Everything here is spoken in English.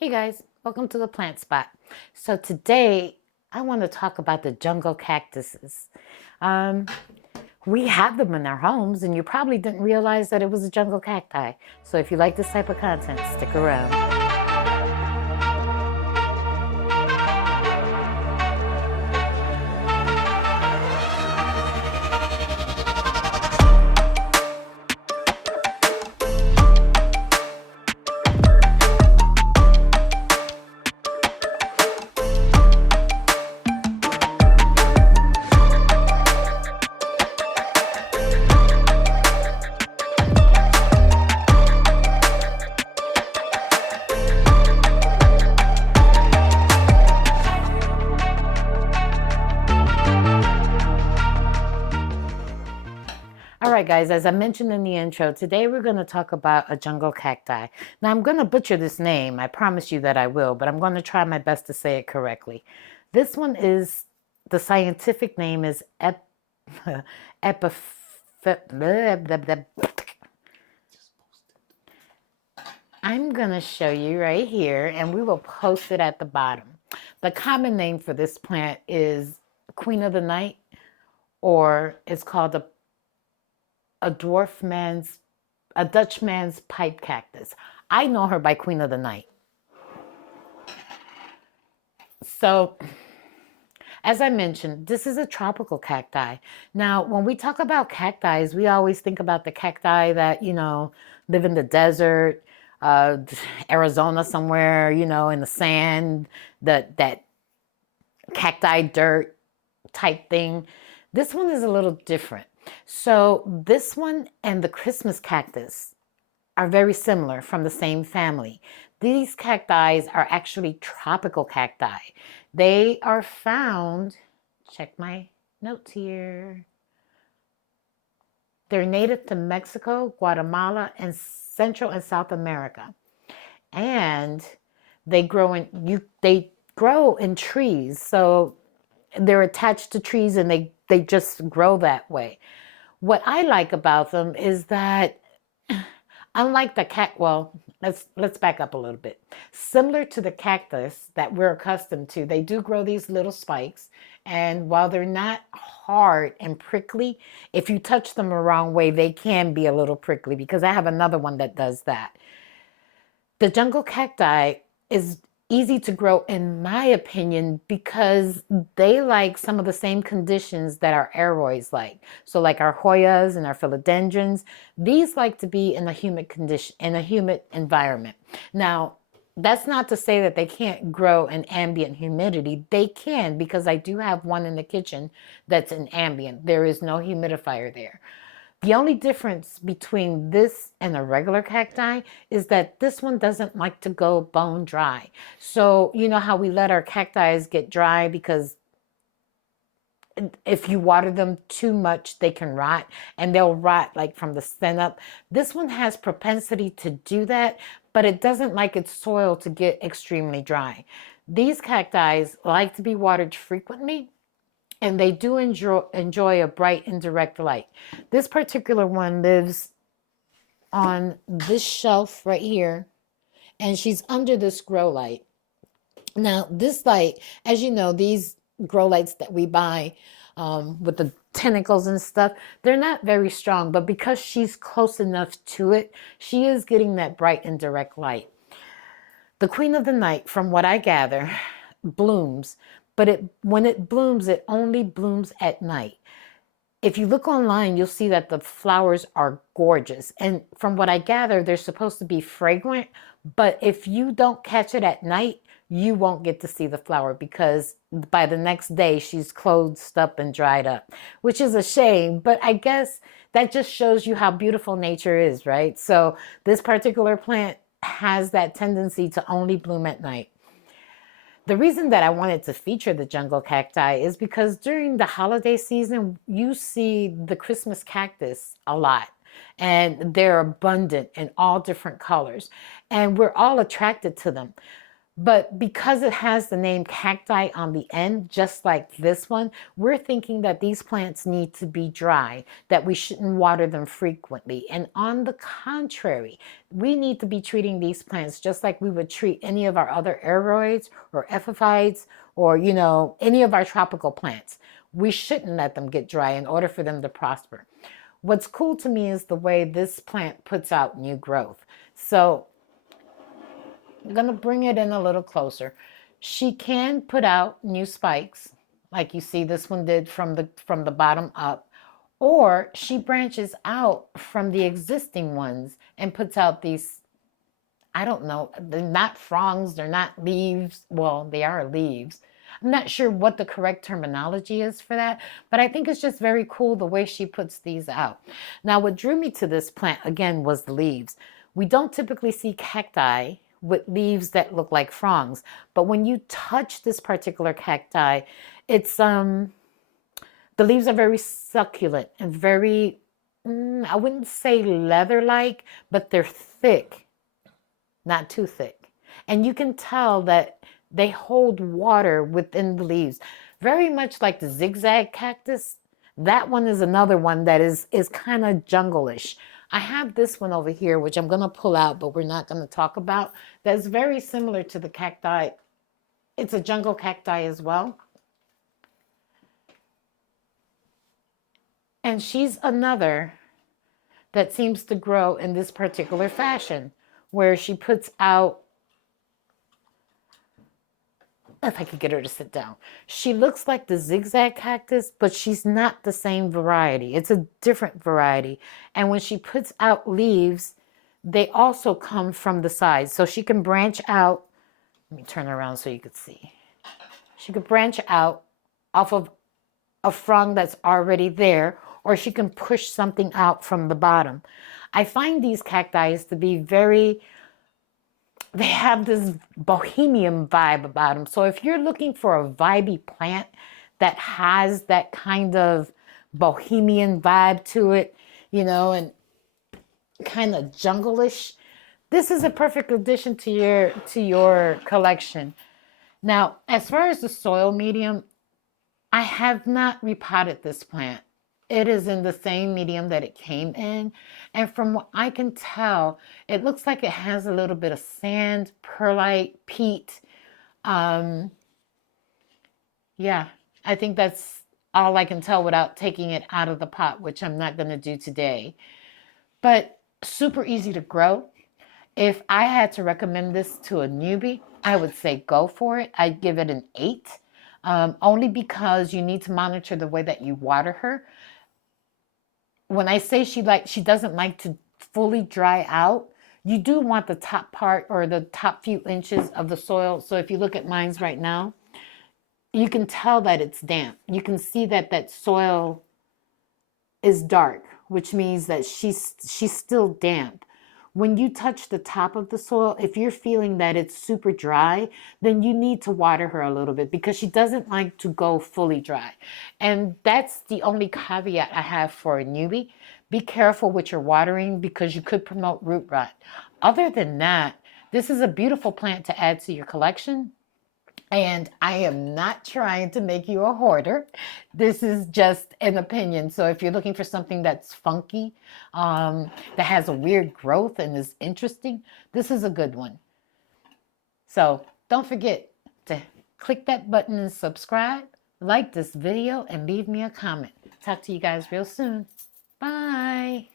Hey guys, welcome to the Plant Spot. So today I want to talk about the jungle cactuses. Um, we have them in our homes, and you probably didn't realize that it was a jungle cacti. So if you like this type of content, stick around. All right, guys, as I mentioned in the intro, today we're going to talk about a jungle cacti. Now, I'm going to butcher this name. I promise you that I will, but I'm going to try my best to say it correctly. This one is, the scientific name is epiph... I'm going to show you right here, and we will post it at the bottom. The common name for this plant is Queen of the Night, or it's called a Dutch man's pipe cactus. I know her by Queen of the Night. So, as I mentioned, this is a tropical cacti. Now, when we talk about cacti, we always think about the cacti that, live in the desert, uh, Arizona somewhere, in the sand, that cacti dirt type thing. This one is a little different. So this one and the Christmas cactus are very similar, from the same family. These cacti are actually tropical cacti. They are found, check my notes here. They're native to Mexico, Guatemala, and Central and South America. And they grow in trees. So they're attached to trees, and they just grow that way. What I like about them is that, unlike let's back up a little bit. Similar to the cactus that we're accustomed to, they do grow these little spikes, and while they're not hard and prickly, if you touch them the wrong way, they can be a little prickly, because I have another one that does that. The jungle cacti is easy to grow, in my opinion, because they like some of the same conditions that our aroids like. So like our Hoyas and our philodendrons, these like to be in a humid condition, in a humid environment. Now, that's not to say that they can't grow in ambient humidity. They can, because I do have one in the kitchen that's in ambient. There is no humidifier there. The only difference between this and a regular cacti is that this one doesn't like to go bone dry. So, you know how we let our cacti get dry, because if you water them too much, they can rot, and they'll rot like from the stem up. This one has propensity to do that, but it doesn't like its soil to get extremely dry. These cacti like to be watered frequently, and they do enjoy a bright and direct light. This particular one lives on this shelf right here, and she's under this grow light. Now, this light, as you know, these grow lights that we buy with the tentacles and stuff, they're not very strong, but because she's close enough to it, she is getting that bright and direct light. The Queen of the Night, from what I gather, blooms, but when it blooms, it only blooms at night. If you look online, you'll see that the flowers are gorgeous. And from what I gather, they're supposed to be fragrant, but if you don't catch it at night, you won't get to see the flower, because by the next day she's closed up and dried up, which is a shame. But I guess that just shows you how beautiful nature is, right? So this particular plant has that tendency to only bloom at night. The reason that I wanted to feature the jungle cacti is because during the holiday season, you see the Christmas cactus a lot, and they're abundant in all different colors, and we're all attracted to them. But because it has the name cacti on the end, just like this one, we're thinking that these plants need to be dry, that we shouldn't water them frequently. And on the contrary, we need to be treating these plants just like we would treat any of our other aeroids or epiphytes or, any of our tropical plants. We shouldn't let them get dry in order for them to prosper. What's cool to me is the way this plant puts out new growth. So I'm going to bring it in a little closer. She can put out new spikes, like you see this one did from the bottom up, or she branches out from the existing ones and puts out these, I don't know, they're not fronds, they're not leaves. Well, they are leaves. I'm not sure what the correct terminology is for that, but I think it's just very cool the way she puts these out. Now, what drew me to this plant, again, was the leaves. We don't typically see cacti with leaves that look like fronds, but when you touch this particular cacti, it's the leaves are very succulent and very, I wouldn't say leather-like, but they're thick, not too thick. And you can tell that they hold water within the leaves, very much like the zigzag cactus. That one is another one that is kind of jungle-ish. I have this one over here, which I'm going to pull out, but we're not going to talk about. That's very similar to the cacti. It's a jungle cacti as well. And she's another that seems to grow in this particular fashion, where she puts out, if I could get her to sit down. She looks like the zigzag cactus, but she's not the same variety. It's a different variety. And when she puts out leaves, they also come from the sides. So she can branch out. Let me turn around so you could see. She could branch out off of a frond that's already there, or she can push something out from the bottom. I find these cacti to be they have this bohemian vibe about them. So if you're looking for a vibey plant that has that kind of bohemian vibe to it, and kind of jungle-ish, this is a perfect addition to your collection. Now, as far as the soil medium, I have not repotted this plant. It is in the same medium that it came in. And from what I can tell, it looks like it has a little bit of sand, perlite, peat. Um, yeah, I think that's all I can tell without taking it out of the pot, which I'm not going to do today. But super easy to grow. If I had to recommend this to a newbie, I would say go for it. I'd give it an 8, only because you need to monitor the way that you water her. When I say she doesn't like to fully dry out, you do want the top part or the top few inches of the soil. So if you look at mine right now, you can tell that it's damp. You can see that that soil is dark, which means that she's still damp. When you touch the top of the soil, if you're feeling that it's super dry, then you need to water her a little bit because she doesn't like to go fully dry. And that's the only caveat I have for a newbie. Be careful with your watering because you could promote root rot. Other than that, this is a beautiful plant to add to your collection. And I am not trying to make you a hoarder. This is just an opinion. So if you're looking for something that's funky, that has a weird growth and is interesting, this is a good one. So don't forget to click that button and subscribe, like this video, and leave me a comment. Talk to you guys real soon. Bye.